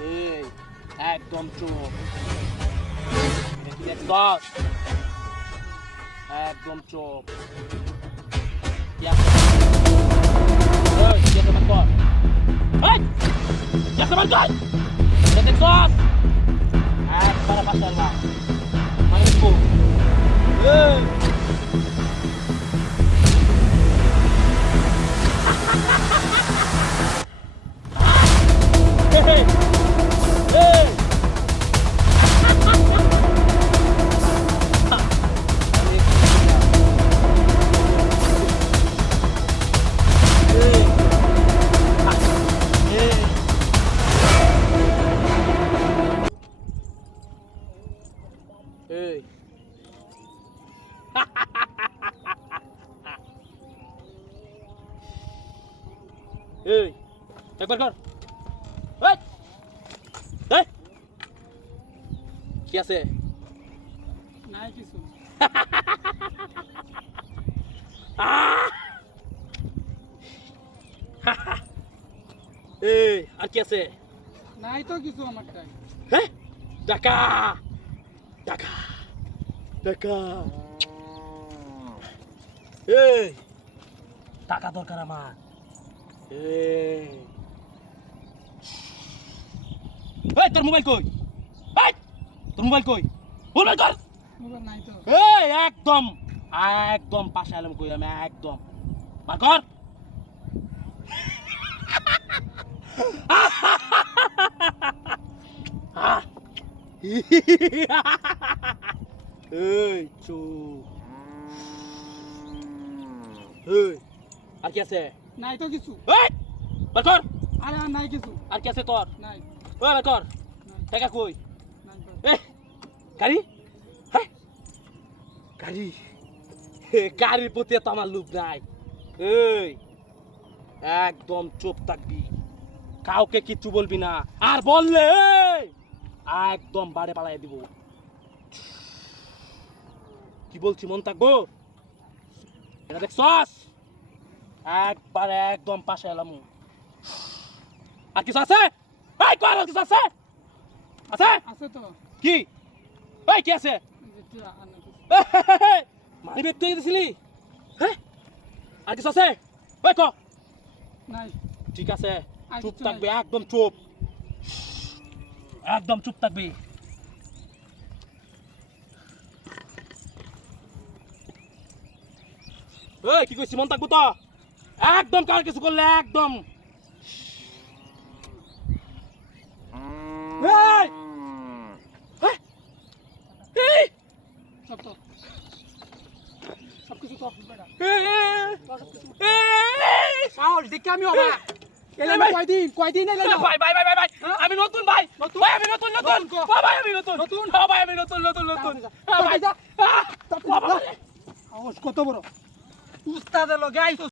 এই একদম চুপ। দেখি দেখছস? একদম চুপ। কি আছে? এই কি আছে বের কর। এই কি আছে বের কর। এটা দেখছস? একবারে পাশাল না। মানে দেখবো। এই এই এই এই এই একবার কর। এই এই কি আছে? নাই কিছু। এই আর কি আছে? নাই তো কিছু আমার টাই। হ্যাঁ টাকা টাকা টাকা। এই টাকা দরকার আমার। এই এই তোর মোবাইল কই? এই তোর মোবাইল কই? মোবাইল কর। মোবাইল নাই তো। এই একদম একদম পাশে এলাম কই আমি একদম বার কর। এই চুপ। এই আর কি আছে? নাই তো কিছু। এই বার কর। আরে আর নাই কিছু। আর কি আছে তোর? নাই। ওই বার কর। নাই। টাকা কই? নাই তো। এ গাড়ি? হ্যাঁ গাড়ি। গাড়ির প্রতি তো আমার লোভ নাই। এই একদম চুপ থাকবি, কাউকে কিচ্ছু বলবি না, আর বললে একদম বাড়ে পালাই দিব। কি বলছি মন থাকবো? এটা দেখছস? একবারে একদম পাশে এলাম। আর কিছু আছে? এই কর, আর কিছু আছে? আছে? আছে তো। কি? এই কি আছে? এই যে টিয়া আর নাই কিছু। মানি ব্যাগ তুই দিছিলি? হ্যাঁ আর কিছু আছে? ওই ক। নাই। ঠিক আছে আর চুপ কিচ্ছু থাকবি, নাই। একদম চুপ, একদম চুপ থাকবি। এই কি কইছি মন থাকবো তো? একদম কার কিছু করলে একদম। এই! হ্যাঁ? এই! সব তো। সব কিছু তো বেটা। এই! সাহস দেখে আমি অবাক। এলে ভাই। কয়দিন এলে না? ভাই ভাই ভাই ভাই ভাই আমি নতুন ভাই, ভাই আমি নতুন নতুন, নতুন ক? ভাই আমি নতুন নতুন, ভাই আমি নতুন নতুন নতুন, ভাই যা। বাবা। সাহস কত বড়? উস্তাদের লগে আইছো।